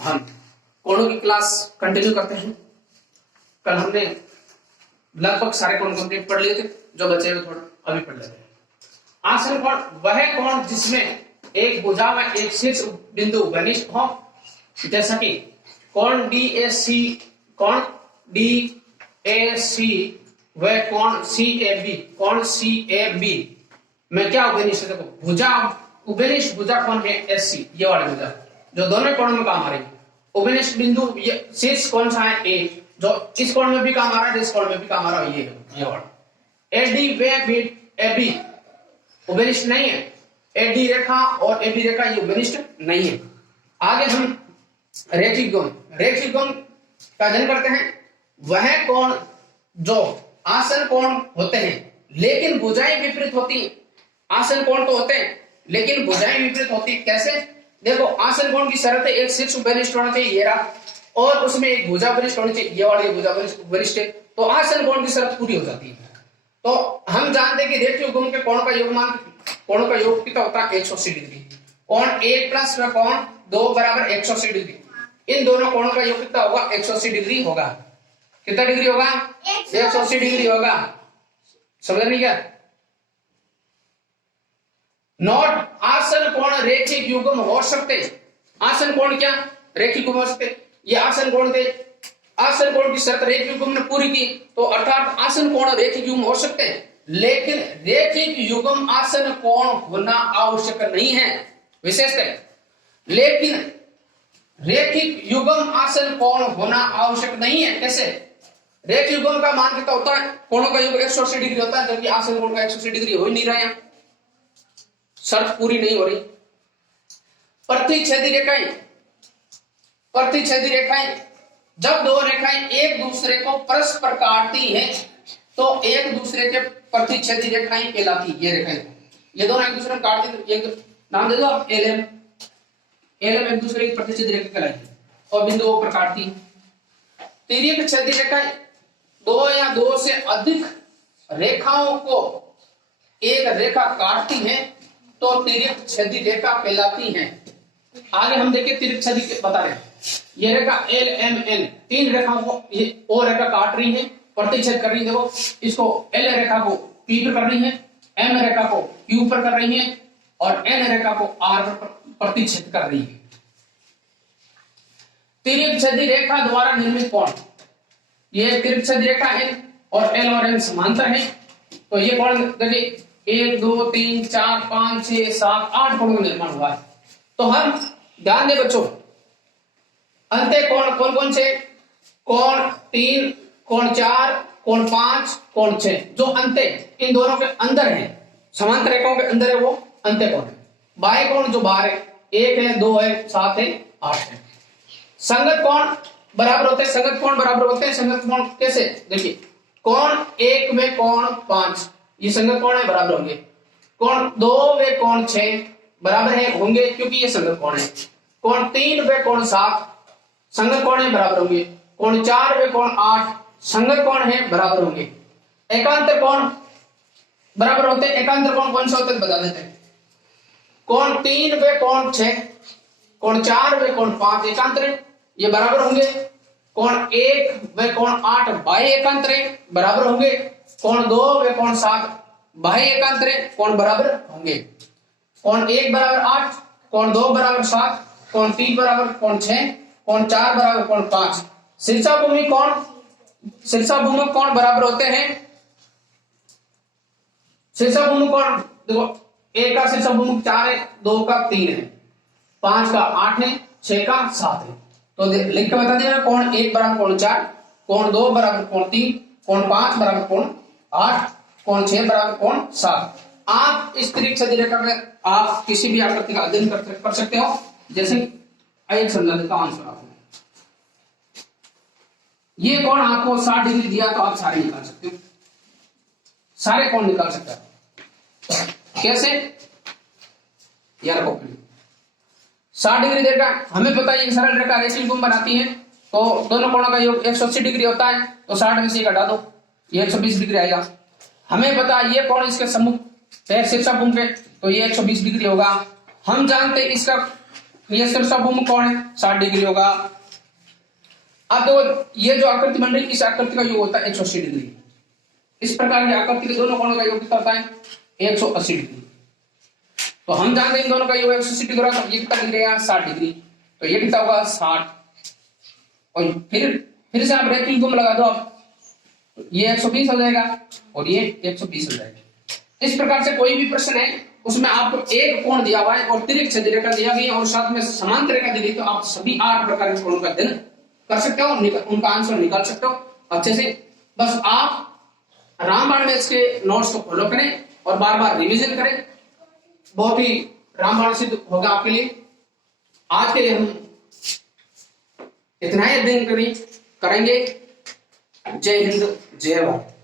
हम कोणों की क्लास कंटिन्यू करते हैं। कल हमने लगभग सारे कोण कंप्लीट पढ़ लिए थे, जो बचे हुए थोड़ा अभी पढ़ लेते हैं। आसन कोण वह कोण जिसमें एक भुजा में एक शीर्ष बिंदु घनिष्ठ हो, जैसा कि कोण DAC, कोण DAC वह कोण CAB, कोण CAB में क्या उभयनिष्ठ, देखो भुजा उभयनिष्ठ भुजा कौन है SC, ये वाली भुजा जो दोनों कोणों में काम आ रही है। उभयनिष्ठ बिंदु शीर्ष कौन सा है A, जो इस कोण में भी काम आ रहा है, इस कोण में भी काम आ रहा है, ये वाला। AD व AB उभयनिष्ठ नहीं है। AD रेखा और AB रेखा ये उभयनिष्ठ नहीं है। आगे हम रेखिक कोण का अध्ययन करते हैं। वह कोण जो आसन कोण होते हैं लेकिन भुजाएं विपरीत होती हैं। आसन कोण तो होते हैं लेकिन भुजाएं विपरीत होती है। कैसे? देखो आसन कोण की शर्त है एक शीर्ष उभयनिष्ठ होना चाहिए, ये रहा, और उसमें एक भुजा वरिष्ठ होनी चाहिए, ये वाली भुजा वरिष्ठ है, तो आसन कोण की शर्त पूरी हो जाती है। तो हम जानते हैं कि रेखीय युग्म के कोण का योगमान, कोणों का योग कितना होता है 180 डिग्री। कोण 1 प्लस कोण 2 बराबर 180 डिग्री। इन दोनों कोणों का योग कितना होगा 180 डिग्री होगा। कितना डिग्री होगा 180 डिग्री होगा। समझ नहीं क्या? नोट आसन कोण रेखिक युग्म हो सकते। आसन कोण क्या रेखिक युग्म हो सकते। ये आसन कोण थे, आसन कोण की शर्त रेखिक युग्म ने पूरी की, तो अर्थात आसन कोण रेखिक युग्म हो सकते हैं, लेकिन रेखिक युग्म आसन कोण होना आवश्यक नहीं है, विशेषतः। लेकिन रेखिक युग्म आसन कोण होना आवश्यक नहीं है। कैसे? रेखिक युग्म का मान कितना होता है, कोणों का योग 180 डिग्री होता है, जबकि आसन कोण का 180 डिग्री हो ही नहीं रहा है, शर्त पूरी नहीं हो रही। प्रतिच्छेदी रेखाएं, जब दो रेखाएं एक दूसरे को परस्पर काटती हैं तो एक दूसरे के प्रतिच्छेदी रेखाएं कहलाती। ये रेखाएं ये दोनों एक दूसरे को काटती, एक नाम दे दो आप LM एक दूसरे की प्रतिच्छेदी रेखा कहलाती और बिंदु O पर काटती। तिर्यक छेदी रेखाएं दो या दो से अधिक रेखाओं को एक रेखा काटती हैं तो तिर्यक छेदी रेखा कहलाती हैं। आगे हम देखिए तिर्यक छेदी बता रहे हैं। ये रेखा LMN तीन रेखाओं को ये O रेखा काट रही है, प्रतिच्छेद कर रही है। देखो इसको L रेखा को P पर कर रही है, M रेखा को Q पर कर रही है और N रेखा को R पर प्रतिच्छेद कर रही है। तिर्यक छेदी रेखा द्वारा निर्मित कोण, ये तिर्यक छेदी रेखा है और L और M समांतर है, तो ये कोण देखिए 1 2 3 4 5 6 7 8 कोणों का निर्माण हुआ है। तो हम ध्यान दें बच्चों, अंत्य कोण कौन कौन से? कोण 3, कोण 4, कोण 5, कोण 6, जो अंत्य इन दोनों के अंदर है, समांतर रेखाओं के अंदर है, वो अंत्य कोण है। बाह्य कोण जो बाहर है 1 है 2 है 7 है 8 है। संगत कोण बराबर होते हैं, संगत कोण बराबर होते हैं। संगत कोण कैसे? देखिए कोण 1 में कोण 5 ये संगत कोण है, बराबर होंगे। कोण 2 व कोण 6 बराबर है होंगे क्योंकि ये संगत कोण है। कोण 3 व कोण 7 संगत कोण है, बराबर होंगे। कोण 4 व कोण 8 संगत कोण है, बराबर होंगे। एकांतर कोण बराबर होते हैं। एकांतर कोण कौन सा होते हैं बता देते हैं। कोण 3 व कोण 6, कोण 4 व कोण 5 एकांतर है, ये बराबर होंगे। कोण 1 व कोण 8 बाह्य एकांतर है, बराबर होंगे। कोण 2 व कोण 7 बाह्य एकांतर है, कोण बराबर होंगे। कोण 1 बराबर 8, कोण 2 बराबर 7, कोण 3 बराबर कोण 6, कोण 4 बराबर कोण 5। शीर्षाभूमि कोण बराबर होते हैं। शीर्षाभूमि कोण देखो 1 का शीर्षाभूमि 4 है, 2 का 3 है, 5 का 8 है, 6 का 7 है। तो लिख के बता दिया, कोण 1 बराबर कोण 4, कोण 2 बराबर कोण 3, कोण 5 बराबर कोण 8, कोण 6 बराबर कोण 7। आप इस तिर्यक छेदी रेखा में आप किसी भी आकृति का अध्ययन कर सकते हो। जैसे एक समझा देता हूं आंसर आपको। ये कोण आपको 60 डिग्री दिया तो आप सारे निकाल सकते हो, सारे कोण निकाल सकते हो। कैसे? यार 60 डिग्री देगा, हमें पता है सरल रेखा रेखीय युग्म बनाती है, तो दोनों कोणों का योग 180 डिग्री होता है, तो 60 में से घटा दो, ये 120 डिग्री आएगा। हमें पता है ये कोण इसके सम्मुख शीर्षाभूमि पे, तो ये 120 डिग्री होगा। हम जानते हैं इसका ये शीर्षभूमि कौन है, 60 डिग्री होगा। अब तो ये जो आकृति बन रही है, इस आकृति का योग होता है 180 डिग्री। इस प्रकार की आकृति के दोनों कोणों का योग कितना होता है, 180 डिग्री। तो हम जानते हैं इन दोनों का योग 180 डिग्री होगा, तो ये कितना डिग्री है, 60 डिग्री। तो ये कितना होगा, 60। और फिर से आप रेखिक गुम लगा दो आप, तो ये 120 हो जाएगा और ये 120 हो जाएगा। इस प्रकार से कोई भी प्रश्न है उसमें आपको एक कोण दिया हुआ है और तिर्यक छेदी रेखा दिया गई है और साथ में समांतर रेखा दी गई, तो आप सभी 8 प्रकार के कोणों का अध्ययन कर सकते हो, उनका आंसर निकाल सकते हो अच्छे से। बस आप रामबाण मैथ्स के नोट्स को फॉलो करें और बार बार रिवीजन करें, बहुत ही रामबाण सिद्ध होगा आपके लिए। आज के लिए हम इतना ही अध्ययन करेंगे। जय हिंद, जय भारत।